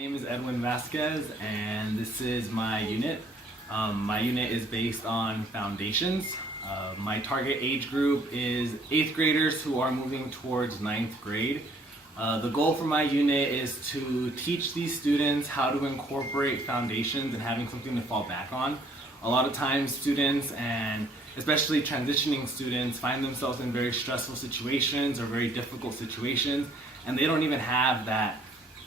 name is Edwin Vasquez, and this is my unit. My unit is based on foundations. My target age group is 8th graders who are moving towards 9th grade. The goal for my unit is to teach these students how to incorporate foundations and having something to fall back on. A lot of times students, and especially transitioning students, find themselves in very stressful situations or very difficult situations, and they don't even have that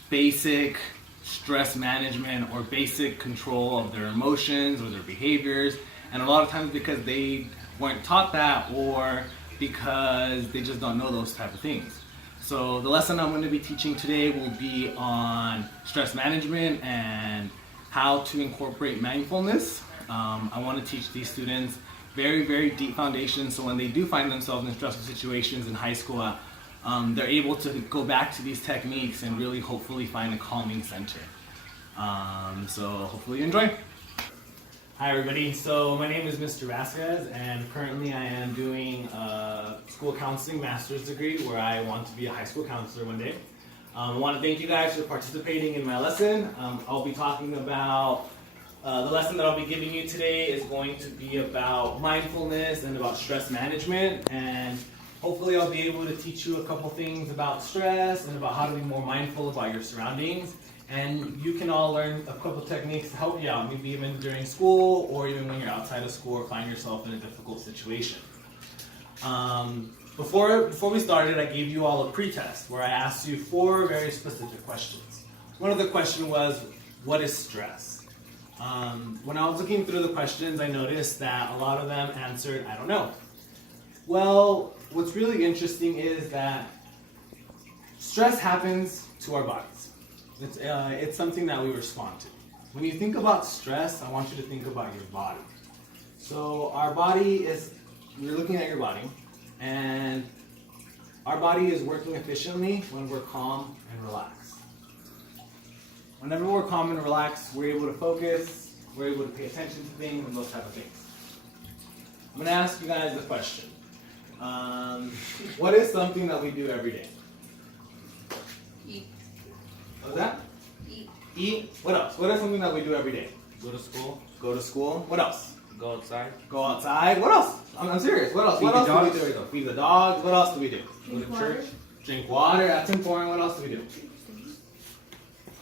basic stress management or basic control of their emotions or their behaviors. And a lot of times because they weren't taught that, or because they just don't know those type of things. So the lesson I'm going to be teaching today will be on stress management and how to incorporate mindfulness. I want to teach these students very, very deep foundations, so when they do find themselves in stressful situations in high school, they're able to go back to these techniques and really hopefully find a calming center. So hopefully you enjoy. Hi everybody, so my name is Mr. Vasquez, and currently I am doing a school counseling master's degree where I want to be a high school counselor one day. I want to thank you guys for participating in my lesson. I'll be talking about, the lesson that I'll be giving you today is going to be about mindfulness and about stress management, and hopefully I'll be able to teach you a couple things about stress and about how to be more mindful about your surroundings. And you can all learn a couple techniques to help you out, maybe even during school or even when you're outside of school or find yourself in a difficult situation. Before we started, I gave you all a pre-test where I asked you 4 very specific questions. One of the questions was, what is stress? When I was looking through the questions, I noticed that a lot of them answered, I don't know. Well, what's really interesting is that stress happens to our bodies. It's something that we respond to. When you think about stress, I want you to think about your body. So our body is, you're looking at your body, and our body is working efficiently when we're calm and relaxed. Whenever we're calm and relaxed, we're able to focus, we're able to pay attention to things, and those type of things. I'm going to ask you guys a question. What is something that we do every day? Eat. What was that? Eat. Eat. What else? What is something that we do every day? Go to school. Go to school. What else? Go outside. Go outside. What else? I'm serious. What else? Feed What the else dogs. do we do every day? Feed the dogs. What else do we do? Go to church. Drink water. That's important. What else do we do?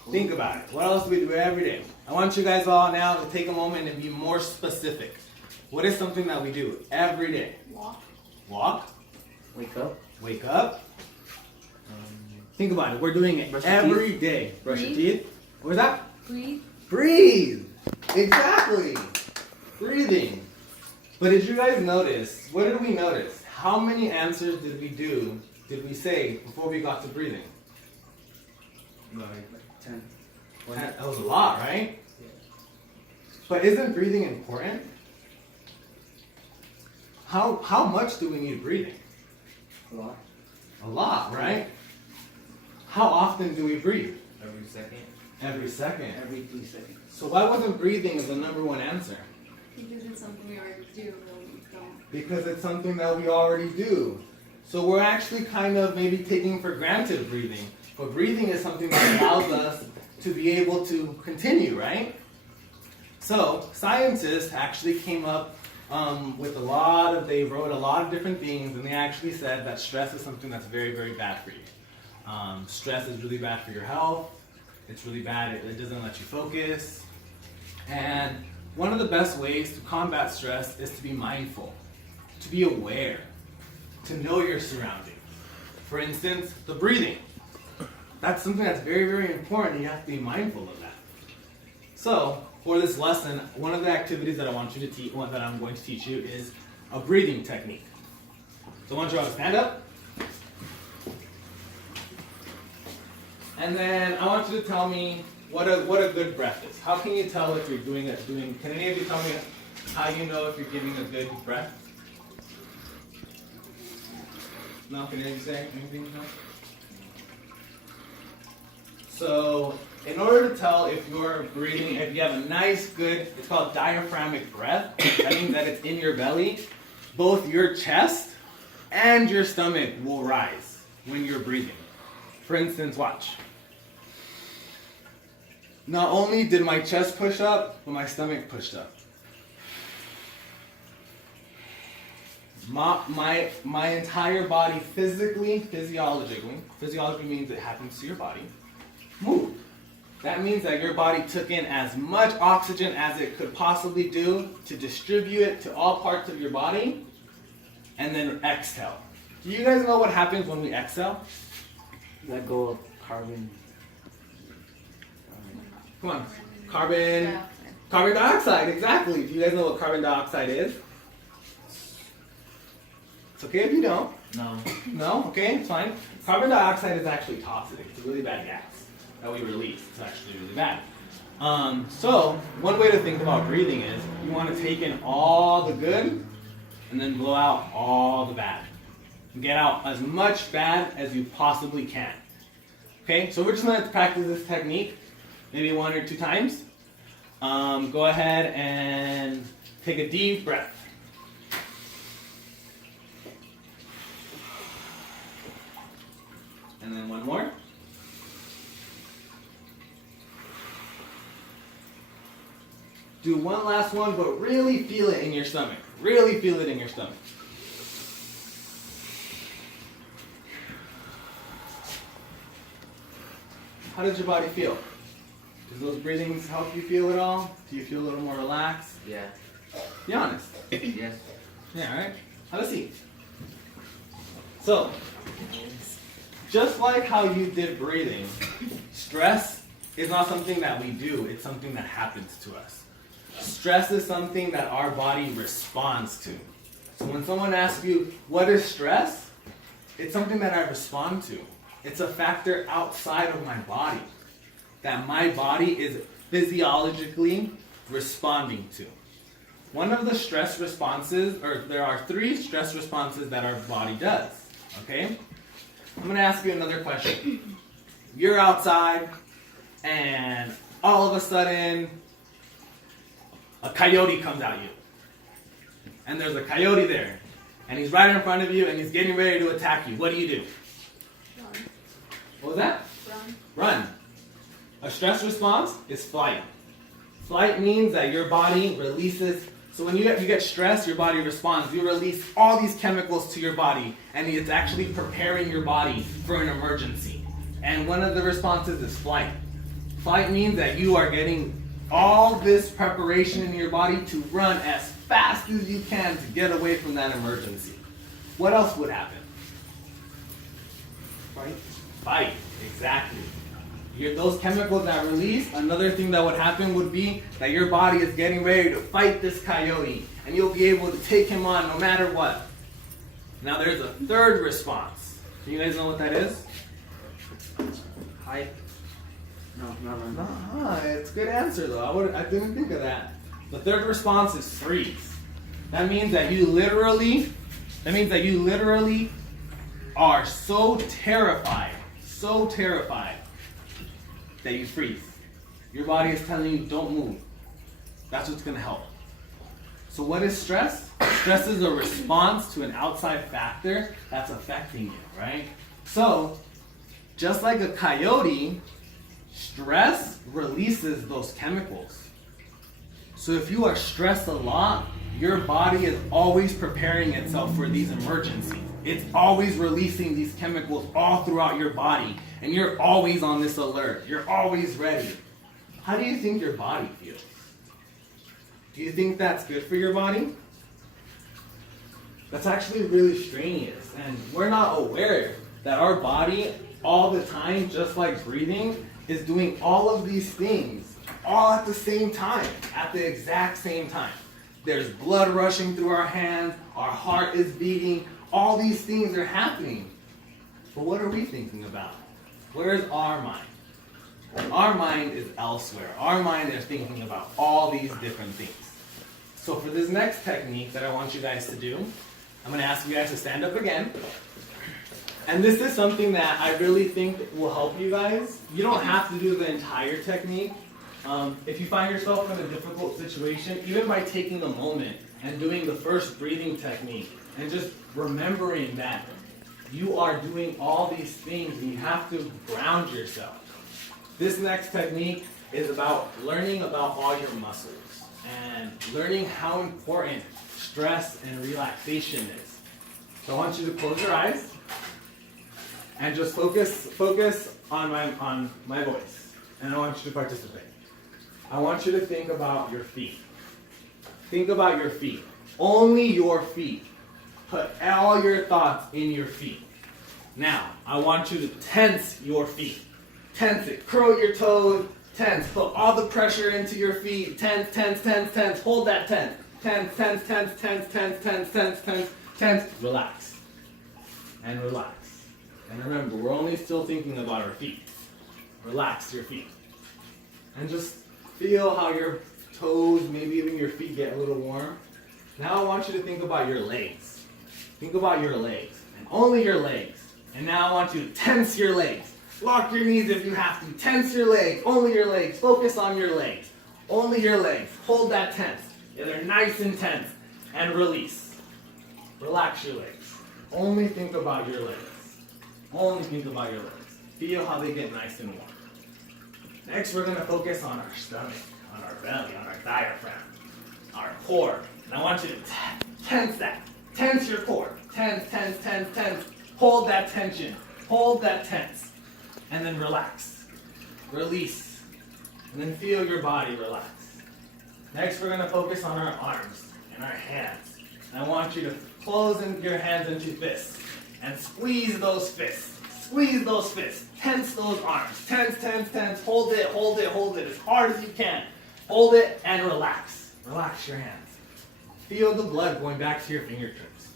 Think about it. What else do we do every day? I want you guys all now to take a moment and be more specific. What is something that we do every day? Walk. Walk. Wake up. Wake up. Think about it. We're doing it Brush your every day. Brush your teeth. What was that? Breathe. Breathe. Exactly. Breathing. But did you guys notice? What did we notice? How many answers did we say before we got to breathing? Like 10. That was a lot, right? Yeah. But isn't breathing important? How much do we need breathing? A lot. A lot, right? How often do we breathe? Every second. Every second. Every 3 seconds. So why wasn't breathing the number 1 answer? Because it's something we already do, but we don't. Because it's something that we already do. So we're actually kind of maybe taking for granted breathing. But breathing is something that allows us to be able to continue, right? So scientists actually came up with they wrote a lot of different things, and they actually said that stress is something that's very, very bad for you. Stress is really bad for your health. It's really bad. It doesn't let you focus. And one of the best ways to combat stress is to be mindful, to be aware, to know your surroundings. For instance, the breathing. That's something that's very, very important, and you have to be mindful of that. So, for this lesson, one of the activities that I'm going to teach you is a breathing technique. So I want you all to stand up. And then I want you to tell me what a good breath is. How can you tell if you're can any of you tell me how you know if you're giving a good breath? No? Can any of you say anything? No? So, in order to tell if you're breathing, if you have a nice, good, it's called diaphragmatic breath, that means that it's in your belly, both your chest and your stomach will rise when you're breathing. For instance, watch. not only did my chest push up, but my stomach pushed up. My entire body physiologically means it happens to your body, moved. That means that your body took in as much oxygen as it could possibly do to distribute it to all parts of your body, and then exhale. Do you guys know what happens when we exhale? Let go of carbon. Come on. Carbon dioxide, exactly. Do you guys know what carbon dioxide is? It's okay if you don't. No. No? Okay, it's fine. Carbon dioxide is actually toxic. It's a really bad gas that we release. It's actually really bad. So, one way to think about breathing is you want to take in all the good and then blow out all the bad. Get out as much bad as you possibly can. Okay, so we're just going to practice this technique maybe 1 or 2 times. Go ahead and take a deep breath. And then one more. Do one last one, but really feel it in your stomach. Really feel it in your stomach. How does your body feel? Does those breathings help you feel at all? Do you feel a little more relaxed? Yeah. Be honest. Yes. Yeah, alright. Have a seat. So, just like how you did breathing, stress is not something that we do, it's something that happens to us. Stress is something that our body responds to. So when someone asks you, what is stress? It's something that I respond to. It's a factor outside of my body that my body is physiologically responding to. One of the stress responses, or there are 3 stress responses that our body does, okay? I'm going to ask you another question. You're outside, and all of a sudden, a coyote comes at you. And there's a coyote there. And he's right in front of you, and he's getting ready to attack you. What do you do? Run. What was that? Run. Run. A stress response is flight. Flight means that your body releases. So when you get stressed, your body responds. You release all these chemicals to your body, and it's actually preparing your body for an emergency. And one of the responses is flight. Flight means that you are getting all this preparation in your body to run as fast as you can to get away from that emergency. What else would happen? Fight. Fight, exactly. Those chemicals that release, another thing that would happen would be that your body is getting ready to fight this coyote, and you'll be able to take him on no matter what. Now there's a 3rd response. Do you guys know what that is? Hide. No, not run. It's a good answer though. I didn't think of that. The 3rd response is freeze. That means that you literally are so terrified that you freeze. Your body is telling you don't move. That's what's going to help. So what is stress? Stress is a response to an outside factor that's affecting you, right? So, just like a coyote, stress releases those chemicals. So if you are stressed a lot, your body is always preparing itself for these emergencies. It's always releasing these chemicals all throughout your body, and you're always on this alert. You're always ready. How do you think your body feels? Do you think that's good for your body? That's actually really strenuous, and we're not aware that our body all the time, just like breathing, is doing all of these things all at the same time, at the exact same time. There's blood rushing through our hands, our heart is beating, all these things are happening. But what are we thinking about? Where's our mind? Our mind is elsewhere. Our mind is thinking about all these different things. So for this next technique that I want you guys to do, I'm going to ask you guys to stand up again. And this is something that I really think will help you guys. You don't have to do the entire technique. If you find yourself in a difficult situation, even by taking a moment and doing the first breathing technique and just remembering that you are doing all these things and you have to ground yourself. This next technique is about learning about all your muscles and learning how important stress and relaxation is. So I want you to close your eyes and just focus on my voice. And I want you to participate. I want you to think about your feet. Think about your feet. Only your feet. Put all your thoughts in your feet. Now, I want you to tense your feet. Tense it. Curl your toes. Tense. Put all the pressure into your feet. Tense, tense, tense, tense. Hold that tense. Tense, tense, tense, tense, tense, tense, tense, tense, tense. Relax. And relax. And remember, we're only still thinking about our feet. Relax your feet. And just feel how your toes, maybe even your feet get a little warm. Now I want you to think about your legs. Think about your legs. And only your legs. And now I want you to tense your legs. Lock your knees if you have to. Tense your legs. Only your legs. Focus on your legs. Only your legs. Hold that tense. Yeah, they're nice and tense. And release. Relax your legs. Only think about your legs. Only think about your legs. Feel how they get nice and warm. Next, we're going to focus on our stomach, on our belly, on our diaphragm, our core. And I want you to tense that. Tense your core. Tense, tense, tense, tense. Hold that tension. Hold that tense. And then relax. Release. And then feel your body relax. Next, we're going to focus on our arms and our hands. And I want you to close your hands into fists and squeeze those fists. Squeeze those fists. Tense those arms. Tense, tense, tense. Hold it, hold it, hold it as hard as you can. Hold it and relax. Relax your hands. Feel the blood going back to your fingertips.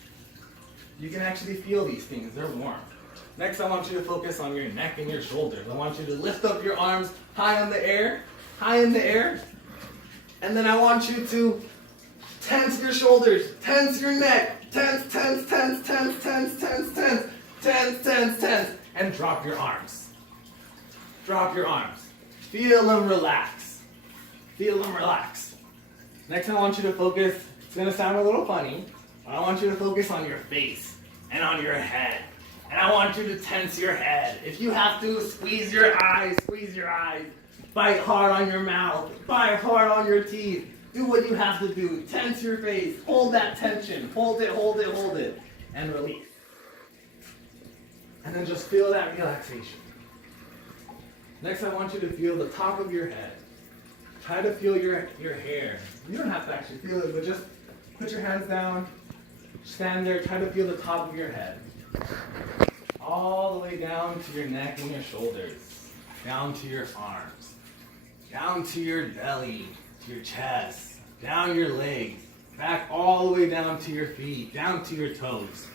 You can actually feel these things. They're warm. Next, I want you to focus on your neck and your shoulders. I want you to lift up your arms high in the air. High in the air. And then I want you to tense your shoulders. Tense your neck. Tense, tense, tense, tense, tense, tense, tense. Tense, tense, tense. And drop your arms. Drop your arms. Feel them relax. Feel them relax. Next, I want you to focus. It's going to sound a little funny, but I want you to focus on your face and on your head. And I want you to tense your head. If you have to, squeeze your eyes. Squeeze your eyes. Bite hard on your mouth. Bite hard on your teeth. Do what you have to do. Tense your face. Hold that tension. Hold it, hold it, hold it. And release. And then just feel that relaxation. Next, I want you to feel the top of your head. Try to feel your hair. You don't have to actually feel it, but just put your hands down. Stand there. Try to feel the top of your head. All the way down to your neck and your shoulders. Down to your arms. Down to your belly. To your chest. Down your legs. Back all the way down to your feet. Down to your toes.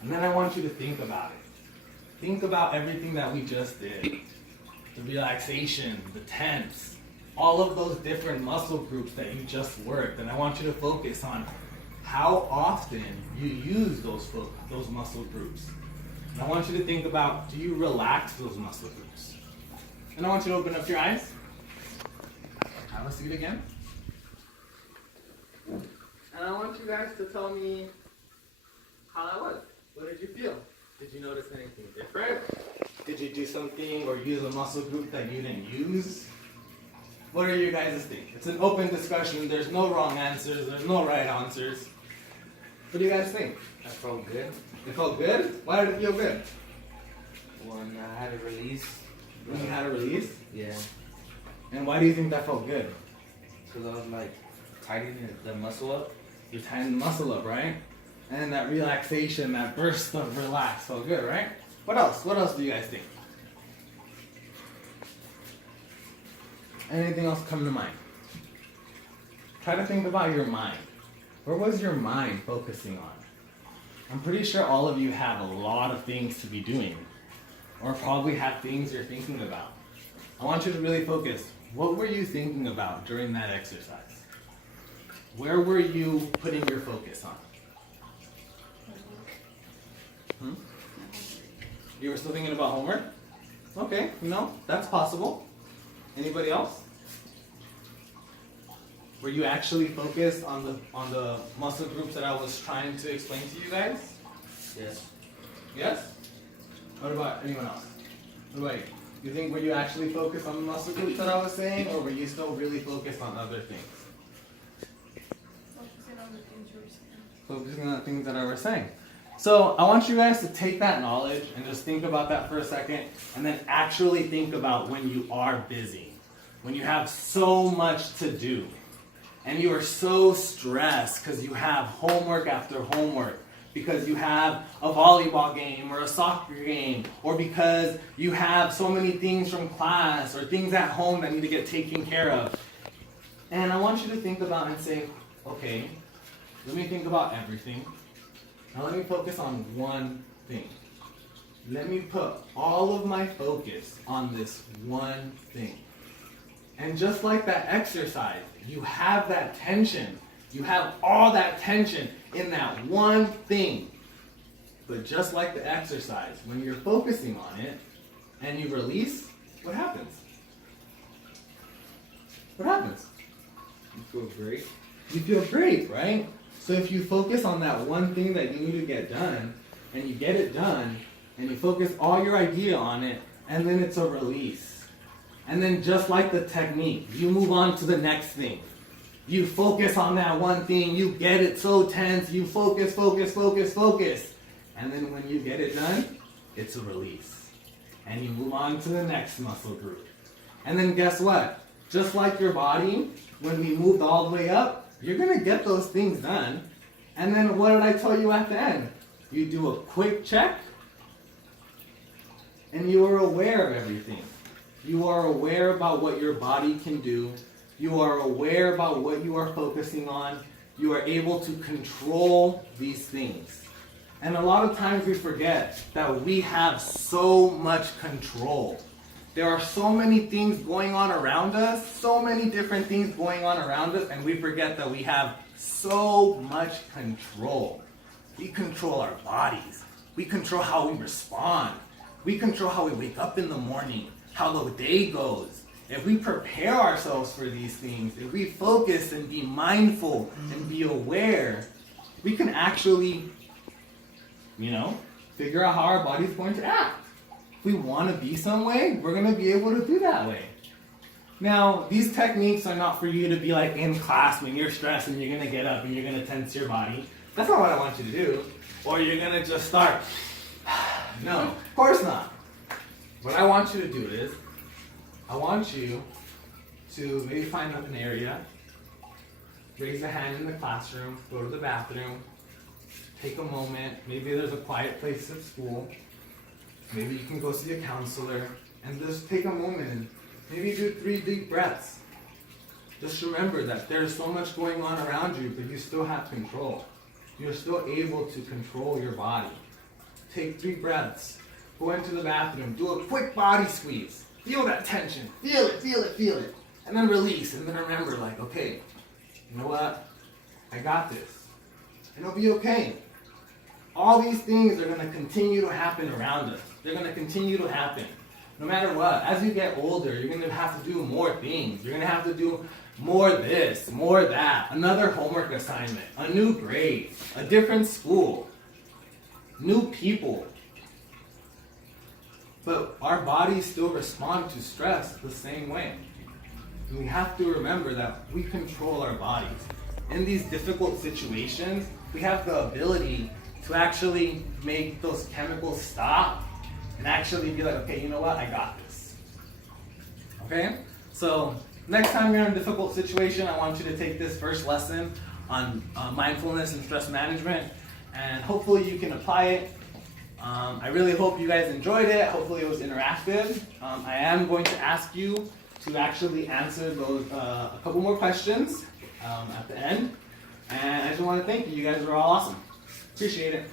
And then I want you to think about it. Think about everything that we just did. The relaxation, the tense, all of those different muscle groups that you just worked. And I want you to focus on how often you use those muscle groups. And I want you to think about, do you relax those muscle groups? And I want you to open up your eyes. Have a seat again. And I want you guys to tell me how that was. What did you feel? Did you notice anything different? Did you do something or use a muscle group that you didn't use? What are you guys' think? It's an open discussion. There's no wrong answers. There's no right answers. What do you guys think? I felt good. It felt good? Why did it feel good? When I had a release. When you had a release? Yeah. And why do you think that felt good? Because I was like tightening the muscle up. You're tightening the muscle up, right? And that relaxation, that burst of relax felt good, right? What else? What else do you guys think? Anything else come to mind? Try to think about your mind. Where was your mind focusing on? I'm pretty sure all of you have a lot of things to be doing, or probably have things you're thinking about. I want you to really focus. What were you thinking about during that exercise? Where were you putting your focus on? You were still thinking about homework? Okay, no, that's possible. Anybody else? Were you actually focused on the muscle groups that I was trying to explain to you guys? Yes. Yes? What about anyone else? What about you? You think, were you actually focused on the muscle groups that I was saying, or were you still really focused on other things? Focusing on the things you were saying. Focusing on the things that I was saying. So I want you guys to take that knowledge and just think about that for a second, and then actually think about when you are busy, when you have so much to do, and you are so stressed because you have homework after homework, because you have a volleyball game or a soccer game, or because you have so many things from class or things at home that need to get taken care of. And I want you to think about and say, okay, let me think about everything. Now let me focus on one thing. Let me put all of my focus on this one thing. And just like that exercise, you have that tension. You have all that tension in that one thing. But just like the exercise, when you're focusing on it and you release, what happens? What happens? You feel great. You feel great, right? So if you focus on that one thing that you need to get done, and you get it done, and you focus all your idea on it, and then it's a release. And then just like the technique, you move on to the next thing. You focus on that one thing, you get it so tense, you focus, focus, focus, focus. And then when you get it done, it's a release. And you move on to the next muscle group. And then guess what? Just like your body, when we moved all the way up, you're going to get those things done. And then what did I tell you at the end? You do a quick check, and you are aware of everything. You are aware about what your body can do. You are aware about what you are focusing on. You are able to control these things. And a lot of times we forget that we have so much control. There are so many things going on around us, so many different things going on around us, and we forget that we have so much control. We control our bodies. We control how we respond. We control how we wake up in the morning, how the day goes. If we prepare ourselves for these things, if we focus and be mindful and be aware, we can actually, figure out how our body's going to act. If we want to be some way, we're going to be able to do that way. Now, these techniques are not for you to be like in class when you're stressed and you're going to get up and you're going to tense your body. That's not what I want you to do. Or you're going to just start. No, of course not. What I want you to do is, I want you to maybe find an area, raise a hand in the classroom, go to the bathroom, take a moment. Maybe there's a quiet place at school. Maybe you can go see a counselor and just take a moment and maybe do 3 deep breaths. Just remember that there's so much going on around you, but you still have control. You're still able to control your body. Take 3 breaths. Go into the bathroom. Do a quick body squeeze. Feel that tension. Feel it, feel it, feel it. And then release. And then remember, okay, you know what? I got this. And it'll be okay. All these things are going to continue to happen around us. They're going to continue to happen. No matter what. As you get older, you're going to have to do more things. You're going to have to do more this, more that. Another homework assignment. A new grade. A different school. New people. But our bodies still respond to stress the same way. And we have to remember that we control our bodies. In these difficult situations, we have the ability to actually make those chemicals stop and actually be like, okay, you know what? I got this. Okay? So next time you're in a difficult situation, I want you to take this first lesson on mindfulness and stress management, and hopefully you can apply it. I really hope you guys enjoyed it. Hopefully it was interactive. I am going to ask you to actually answer those a couple more questions at the end. And I just want to thank you. You guys were all awesome. Appreciate it.